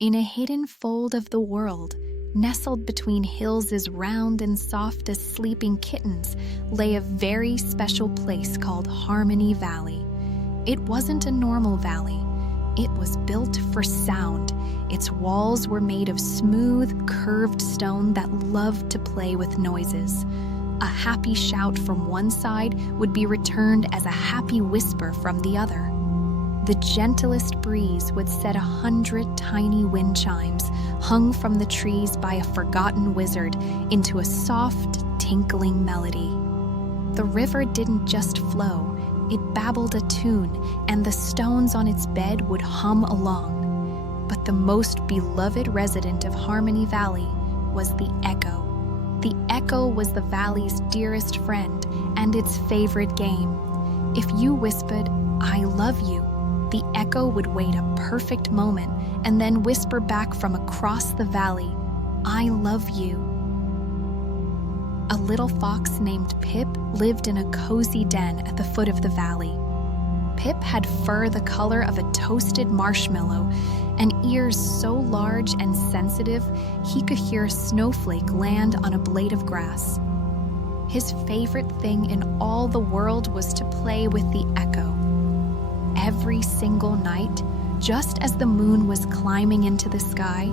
In a hidden fold of the world, nestled between hills as round and soft as sleeping kittens, lay a very special place called Harmony Valley. It wasn't a normal valley. It was built for sound. Its walls were made of smooth, curved stone that loved to play with noises. A happy shout from one side would be returned as a happy whisper from the other. The gentlest breeze would set 100 tiny wind chimes, hung from the trees by a forgotten wizard, into a soft, tinkling melody. The river didn't just flow, it babbled a tune, and the stones on its bed would hum along. But the most beloved resident of Harmony Valley was the echo. The echo was the valley's dearest friend and its favorite game. If you whispered, "I love you," the echo would wait a perfect moment and then whisper back from across the valley, "I love you." A little fox named Pip lived in a cozy den at the foot of the valley. Pip had fur the color of a toasted marshmallow and ears so large and sensitive he could hear a snowflake land on a blade of grass. His favorite thing in all the world was to play with the echo. Every single night, just as the moon was climbing into the sky,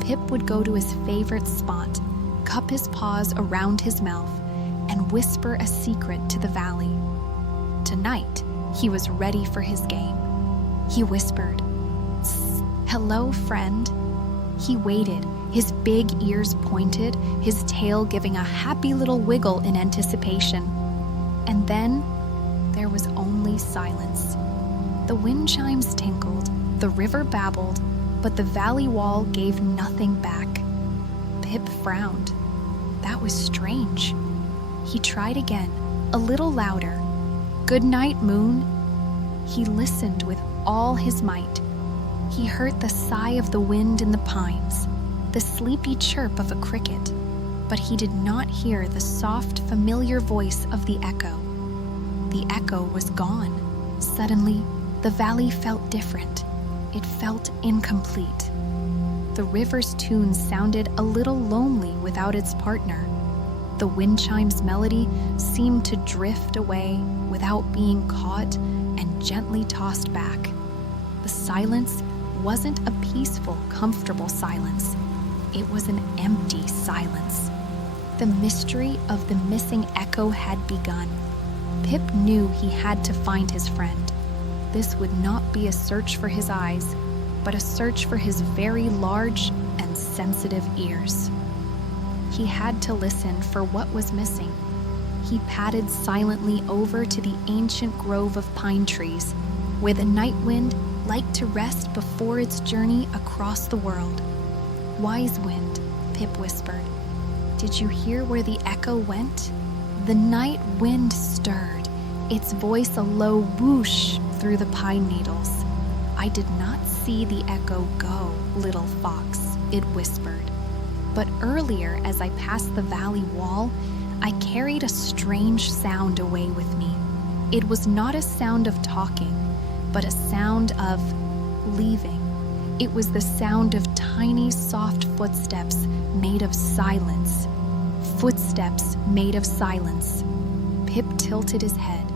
Pip would go to his favorite spot, cup his paws around his mouth, and whisper a secret to the valley. Tonight, he was ready for his game. He whispered, "Hello, friend." He waited, his big ears pointed, his tail giving a happy little wiggle in anticipation. And then, there was only silence. The wind chimes tinkled, the river babbled, but the valley wall gave nothing back. Pip frowned. That was strange. He tried again, a little louder. "Good night, moon." He listened with all his might. He heard the sigh of the wind in the pines, the sleepy chirp of a cricket, but he did not hear the soft, familiar voice of the echo. The echo was gone. Suddenly, the valley felt different. It felt incomplete. The river's tune sounded a little lonely without its partner. The wind chime's melody seemed to drift away without being caught and gently tossed back. The silence wasn't a peaceful, comfortable silence. It was an empty silence. The mystery of the missing echo had begun. Pip knew he had to find his friend. This would not be a search for his eyes, but a search for his very large and sensitive ears. He had to listen for what was missing. He padded silently over to the ancient grove of pine trees, where the night wind liked to rest before its journey across the world. "Wise wind," Pip whispered, "did you hear where the echo went?" The night wind stirred, its voice a low whoosh through the pine needles. "I did not see the echo go, little fox," it whispered. "But earlier, as I passed the valley wall, I carried a strange sound away with me. It was not a sound of talking, but a sound of leaving. It was the sound of tiny, soft footsteps made of silence. Footsteps made of silence." Pip tilted his head.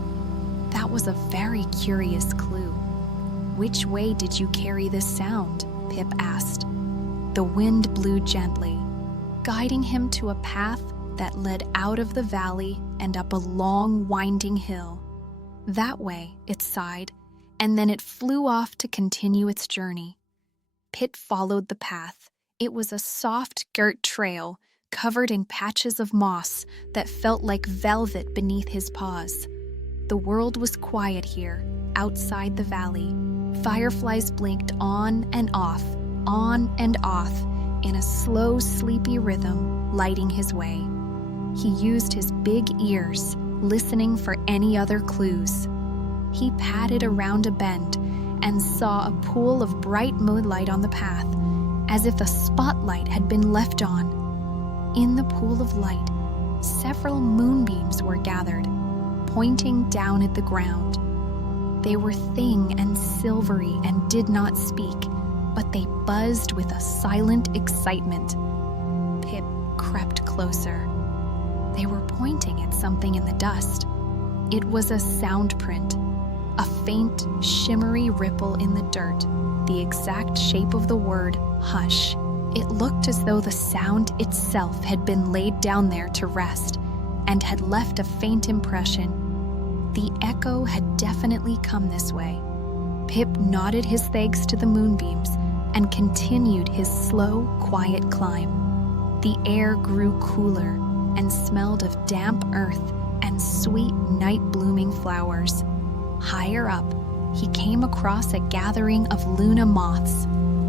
That was a very curious clue. "Which way did you carry this sound?" Pip asked. The wind blew gently, guiding him to a path that led out of the valley and up a long, winding hill. "That way," it sighed, and then it flew off to continue its journey. Pip followed the path. It was a soft, girt trail, covered in patches of moss that felt like velvet beneath his paws. The world was quiet here, outside the valley. Fireflies blinked on and off, in a slow, sleepy rhythm, lighting his way. He used his big ears, listening for any other clues. He padded around a bend and saw a pool of bright moonlight on the path, as if a spotlight had been left on. In the pool of light, several moonbeams were gathered, pointing down at the ground. They were thin and silvery and did not speak, but they buzzed with a silent excitement. Pip crept closer. They were pointing at something in the dust. It was a sound print, a faint, shimmery ripple in the dirt, the exact shape of the word hush. It looked as though the sound itself had been laid down there to rest and had left a faint impression. The echo had definitely come this way. Pip nodded his thanks to the moonbeams and continued his slow, quiet climb. The air grew cooler and smelled of damp earth and sweet night-blooming flowers. Higher up, he came across a gathering of Luna moths.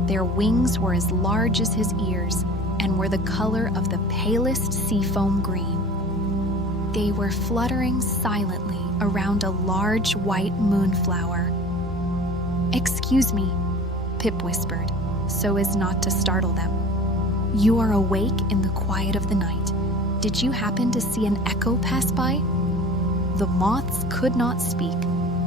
Their wings were as large as his ears and were the color of the palest seafoam green. They were fluttering silently around a large white moonflower. "Excuse me," Pip whispered, so as not to startle them. "You are awake in the quiet of the night. Did you happen to see an echo pass by?" The moths could not speak,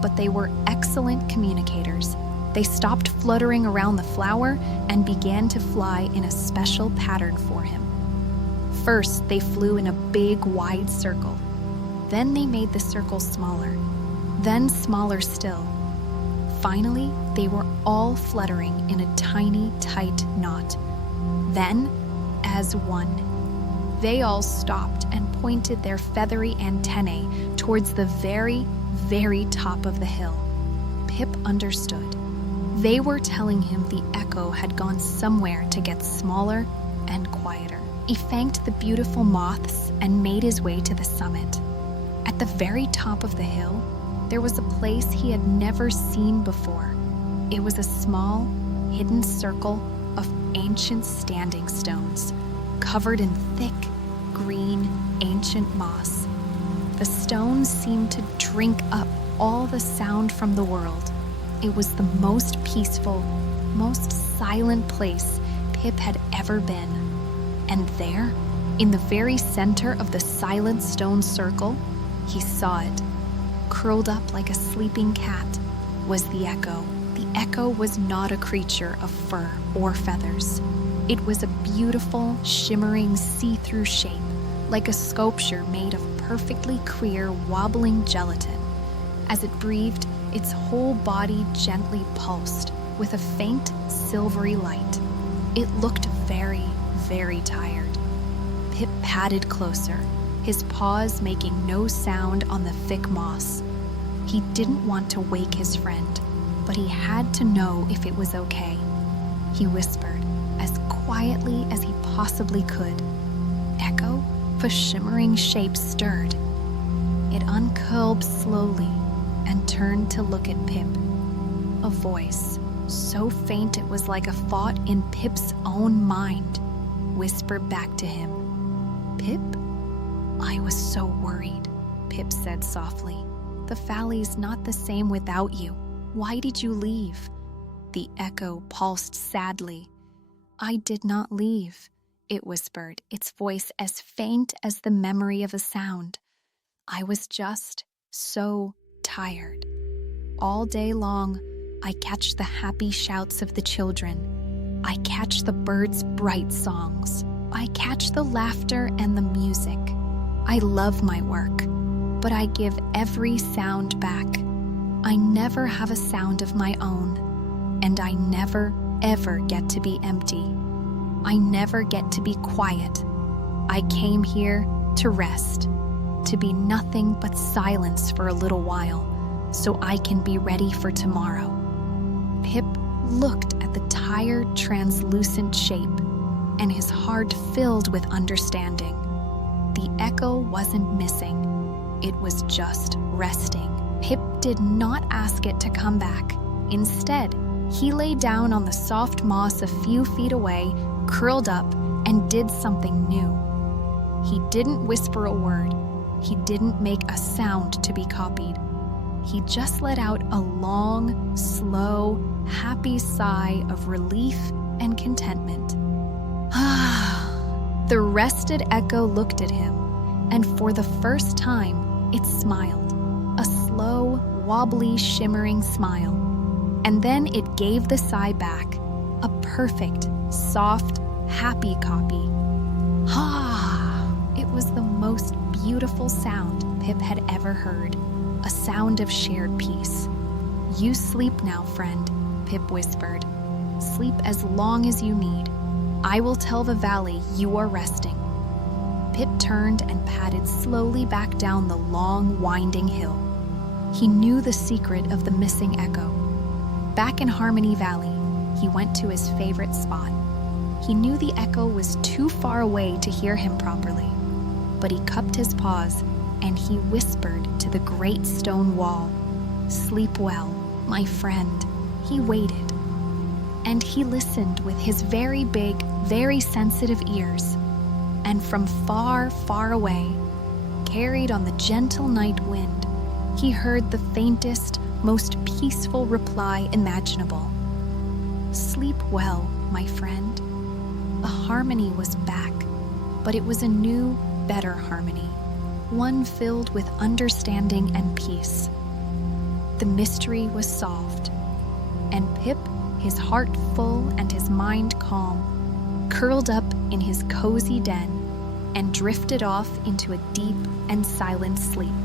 but they were excellent communicators. They stopped fluttering around the flower and began to fly in a special pattern for him. First, they flew in a big, wide circle. Then they made the circle smaller, then smaller still. Finally, they were all fluttering in a tiny, tight knot. Then, as one, they all stopped and pointed their feathery antennae towards the very, very top of the hill. Pip understood. They were telling him the echo had gone somewhere to get smaller and quieter. He thanked the beautiful moths and made his way to the summit. At the very top of the hill, there was a place he had never seen before. It was a small, hidden circle of ancient standing stones, covered in thick, green, ancient moss. The stones seemed to drink up all the sound from the world. It was the most peaceful, most silent place Pip had ever been. And there, in the very center of the silent stone circle, he saw it. Curled up like a sleeping cat was the echo. The echo was not a creature of fur or feathers. It was a beautiful, shimmering, see-through shape, like a sculpture made of perfectly clear, wobbling gelatin. As it breathed, its whole body gently pulsed with a faint, silvery light. It looked very, very tired. Pip padded closer, his paws making no sound on the thick moss. He didn't want to wake his friend, but he had to know if it was okay. He whispered, as quietly as he possibly could. Echo? The shimmering shape stirred. It uncurled slowly and turned to look at Pip. A voice, so faint it was like a thought in Pip's own mind, whispered back to him. "Pip?" "I was so worried," Pip said softly. "The valley's not the same without you. Why did you leave?" The echo pulsed sadly. "I did not leave," it whispered, its voice as faint as the memory of a sound. "I was just so tired. All day long, I catch the happy shouts of the children. I catch the birds' bright songs. I catch the laughter and the music. I love my work, but I give every sound back. I never have a sound of my own, and I never, ever get to be empty. I never get to be quiet. I came here to rest, to be nothing but silence for a little while, so I can be ready for tomorrow." Pip looked at the tired, translucent shape, and his heart filled with understanding. The echo wasn't missing. It was just resting. Pip did not ask it to come back. Instead, he lay down on the soft moss a few feet away, curled up, and did something new. He didn't whisper a word. He didn't make a sound to be copied. He just let out a long, slow, happy sigh of relief and contentment. The rested echo looked at him, and for the first time, it smiled. A slow, wobbly, shimmering smile. And then it gave the sigh back. a perfect, soft, happy copy. It was the most beautiful sound Pip had ever heard, a sound of shared peace. "You sleep now, friend," Pip whispered. "Sleep as long as you need. I will tell the valley you are resting." Pip turned and padded slowly back down the long, winding hill. He knew the secret of the missing echo. Back in Harmony Valley, he went to his favorite spot. He knew the echo was too far away to hear him properly, but he cupped his paws and he whispered to the great stone wall, "Sleep well, my friend." He waited, and he listened with his very big, very sensitive ears. And from far, far away, carried on the gentle night wind, he heard the faintest, most peaceful reply imaginable. "Sleep well, my friend." The harmony was back, but it was a new, better harmony, one filled with understanding and peace. The mystery was solved, and Pip, his heart full and his mind calm, curled up in his cozy den and drifted off into a deep and silent sleep.